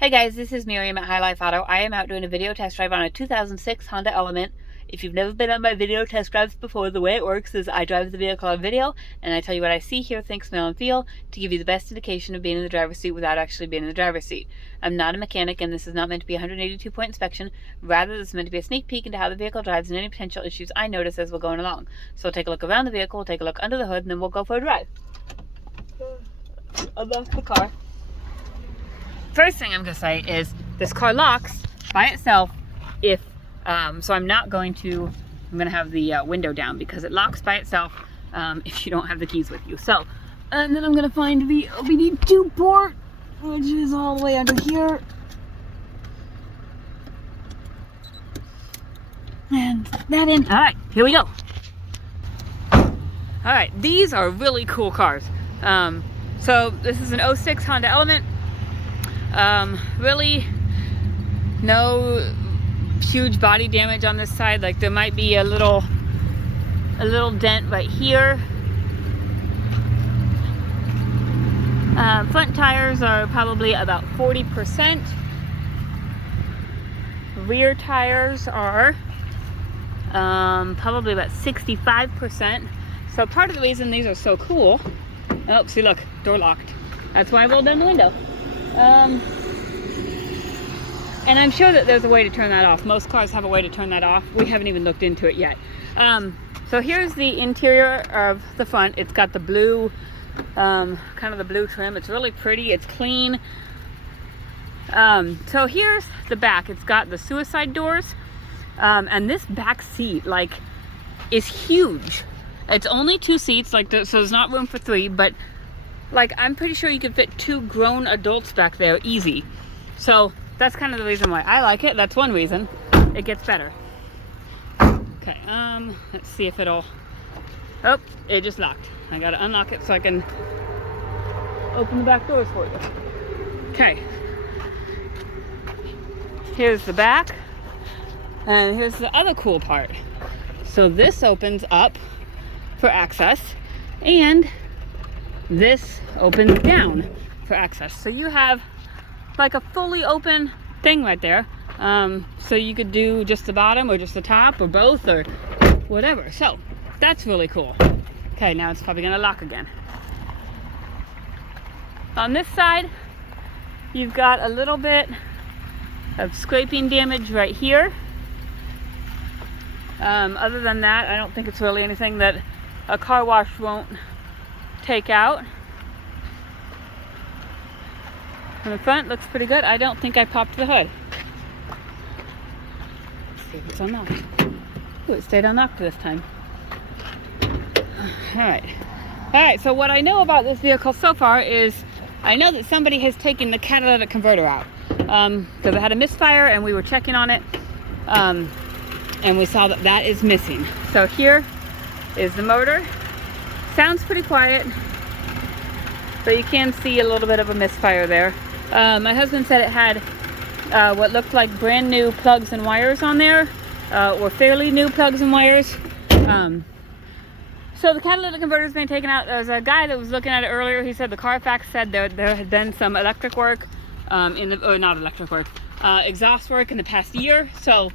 Hey guys, this is Miriam at High Life Auto. I am out doing a video test drive on a 2006 Honda Element. If you've never been on my video test drives before, the way it works is I drive the vehicle on video and I tell you what I see, hear, think, smell, and feel to give you the best indication of being in the driver's seat without actually being in the driver's seat. I'm not a mechanic and this is not meant to be a 182-point inspection. Rather, this is meant to be a sneak peek into how the vehicle drives and any potential issues I notice as we're going along. So we'll take a look around the vehicle, we'll take a look under the hood, and then we'll go for a drive. Unlock the car. First thing I'm going to say is this car locks by itself if, so I'm going to have the window down because it locks by itself if you don't have the keys with you. So, and then I'm going to find the OBD2 port, which is all the way under here. And that in. All right, here we go. All right, these are really cool cars. So this is an 06 Honda Element. Really no huge body damage on this side. Like there might be a little dent right here. Front tires are probably about 40%. Rear tires are probably about 65%. So part of the reason these are so cool, oh, see, look, door locked. That's why I rolled down the window. And I'm sure that there's a way to turn that off. Most cars have a way to turn that off. We haven't even looked into it yet. So here's the interior of the front. It's got the blue, kind of the blue trim. It's really pretty. It's clean. So here's the back. It's got the suicide doors. And this back seat, like, is huge. It's only 2 seats, like, so there's not room for 3, but like, I'm pretty sure you could fit 2 grown adults back there easy. So that's kind of the reason why I like it. That's one reason. It gets better. Okay, let's see if it'll, oh, it just locked. I gotta unlock it so I can open the back doors for you. Okay. Here's the back. And here's the other cool part. So this opens up for access, and this opens down for access. So you have like a fully open thing right there. So you could do just the bottom or just the top or both or whatever. So that's really cool. Okay, now it's probably gonna lock again. On this side, you've got a little bit of scraping damage right here. Other than that, I don't think it's really anything that a car wash won't take out. On the front, looks pretty good. I don't think I popped the hood. Let's see if it's unlocked. Ooh, it stayed unlocked this time. Alright, so what I know about this vehicle so far is I know that somebody has taken the catalytic converter out. Because it had a misfire and we were checking on it. And we saw that that is missing. So here is the motor. Sounds pretty quiet, but you can see a little bit of a misfire there. My husband said it had what looked like brand new plugs and wires on there, or fairly new plugs and wires. So the catalytic converter has been taken out. There's a guy that was looking at it earlier. He said the Carfax said there had been some electric work, not electric work, exhaust work in the past year. So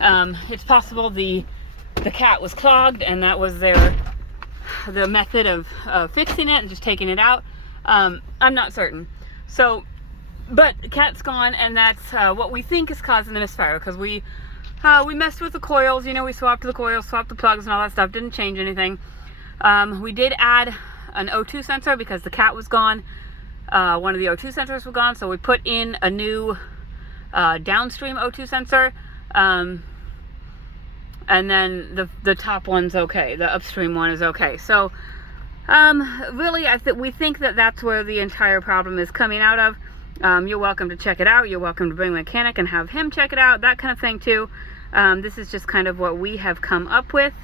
it's possible the cat was clogged and that was the method of fixing it and just taking it out. I'm not certain. So, but the cat's gone, and that's what we think is causing the misfire, because we messed with the coils. You know, we swapped the coils, swapped the plugs and all that stuff. Didn't change anything. We did add an O2 sensor because the cat was gone. One of the O2 sensors was gone, so we put in a new downstream O2 sensor. And then the top one's okay. The upstream one is okay. So, really, we think that that's where the entire problem is coming out of. You're welcome to check it out. You're welcome to bring a mechanic and have him check it out. That kind of thing too. This is just kind of what we have come up with.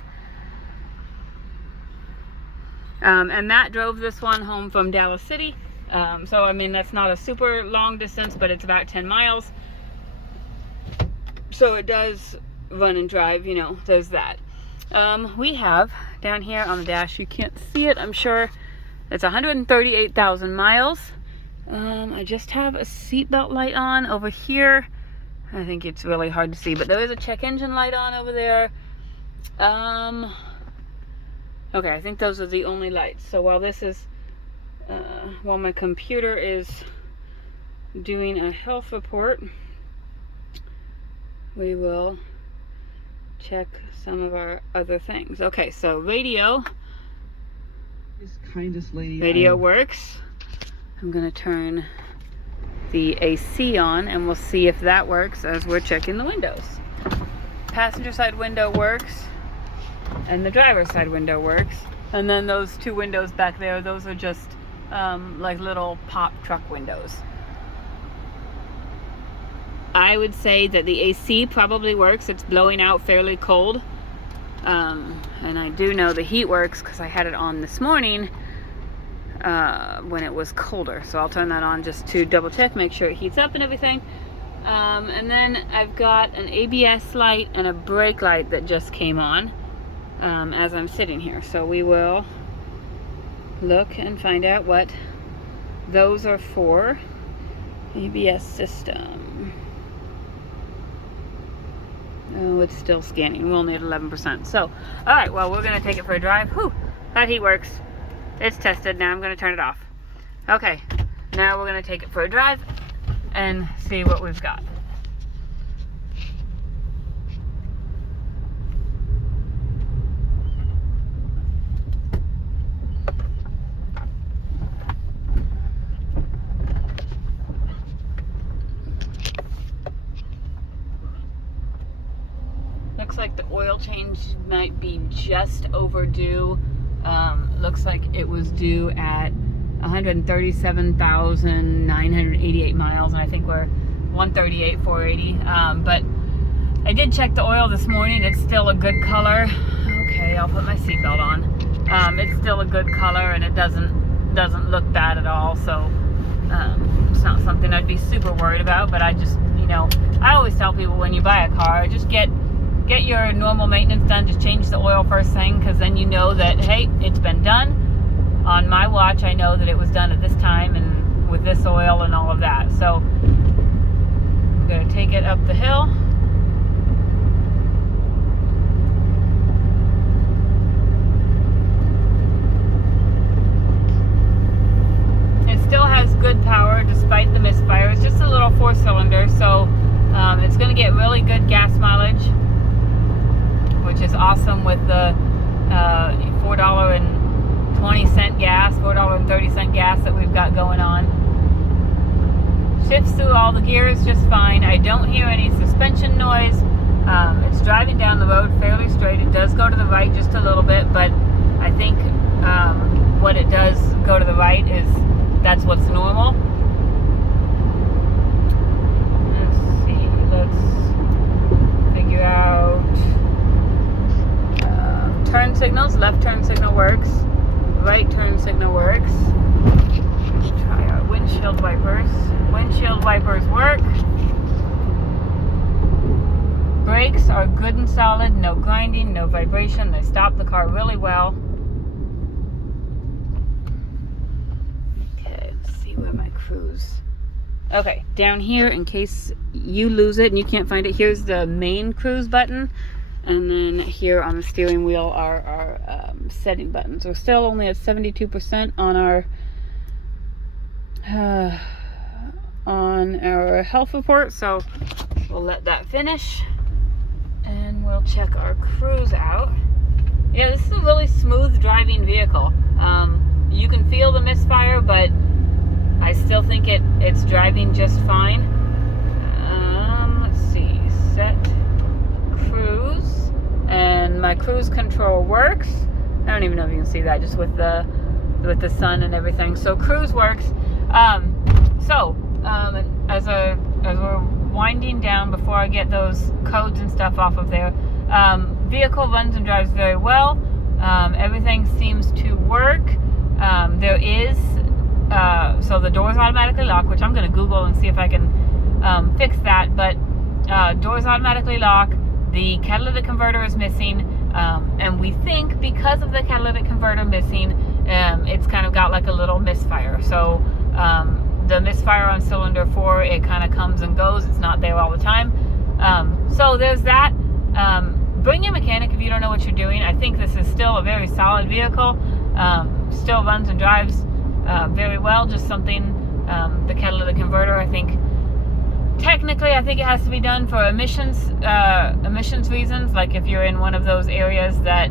And Matt drove this one home from Dallas City. So, I mean, that's not a super long distance, but it's about 10 miles. So it does run and drive, you know, there's that. We have down here on the dash, you can't see it, I'm sure, it's 138,000 miles. I just have a seatbelt light on over here. I think it's really hard to see, but there is a check engine light on over there. Okay, I think those are the only lights. So while this is, while my computer is doing a health report, we will check some of our other things. Okay, so radio. This kindest lady. Radio works. I'm gonna turn the AC on and we'll see if that works as we're checking the windows. Passenger side window works and the driver's side window works. And then those two windows back there, those are just like little pop truck windows. I would say that the AC probably works. It's blowing out fairly cold. And I do know the heat works because I had it on this morning when it was colder. So I'll turn that on just to double check, make sure it heats up and everything. And then I've got an ABS light and a brake light that just came on as I'm sitting here. So we will look and find out what those are for. ABS system. Oh, it's still scanning. We'll need 11%. So, all right, well, we're going to take it for a drive. Whew, that heat works. It's tested. Now I'm going to turn it off. Okay, now we're going to take it for a drive and see what we've got. Looks like the oil change might be just overdue. Looks like it was due at 137,988 miles, and I think we're 138,480. But I did check the oil this morning. It's still a good color. Okay, I'll put my seatbelt on. It's still a good color, and it doesn't look bad at all. So it's not something I'd be super worried about. But I just, I always tell people when you buy a car, just get your normal maintenance done. Just change the oil first thing, because then you know that, hey, it's been done. On my watch, I know that it was done at this time and with this oil and all of that. So I'm going to take it up the hill. It still has good power despite the misfire. It's just a little 4-cylinder, so it's going to get really good gas mileage, which is awesome with the $4.20 gas, $4.30 gas that we've got going on. Shifts through all the gears just fine. I don't hear any suspension noise. It's driving down the road fairly straight. It does go to the right just a little bit, but I think what it does go to the right is that's what's normal. Let's see. Let's figure out turn signals. Left turn signal works. Right turn signal works. Let's try our windshield wipers. Windshield wipers work. Brakes are good and solid. No grinding, no vibration. They stop the car really well. Okay, let's see where my cruise. Okay, down here, in case you lose it and you can't find it, here's the main cruise button. And then here on the steering wheel are our setting buttons. We're still only at 72% on our health report, so we'll let that finish and we'll check our cruise out. Yeah, this is a really smooth driving vehicle. You can feel the misfire, but I still think it's driving just fine. Let's see, set cruise, and my cruise control works. I don't even know if you can see that, just with the sun and everything. So cruise works. As we're winding down, before I get those codes and stuff off of there, vehicle runs and drives very well. Everything seems to work. There is so the doors automatically lock, which I'm going to Google and see if I can fix that. But doors automatically lock. The catalytic converter is missing, and we think because of the catalytic converter missing, it's kind of got like a little misfire. So the misfire on cylinder 4, it kind of comes and goes. It's not there all the time. So there's that. Bring your mechanic if you don't know what you're doing. I think this is still a very solid vehicle. Still runs and drives very well. Just something, the catalytic converter, I think, technically, I think it has to be done for emissions reasons, like if you're in one of those areas that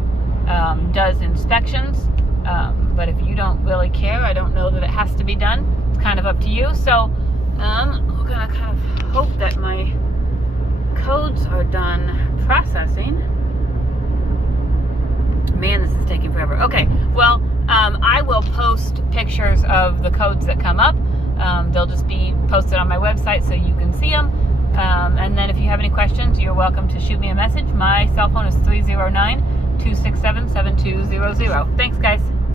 does inspections. But if you don't really care, I don't know that it has to be done. It's kind of up to you. So we're gonna kind of hope that my codes are done processing. Man, this is taking forever. Okay, well, I will post pictures of the codes that come up. They'll just be posted on my website so you can see them. And then if you have any questions, you're welcome to shoot me a message. My cell phone is 309-267-7200. Thanks, guys.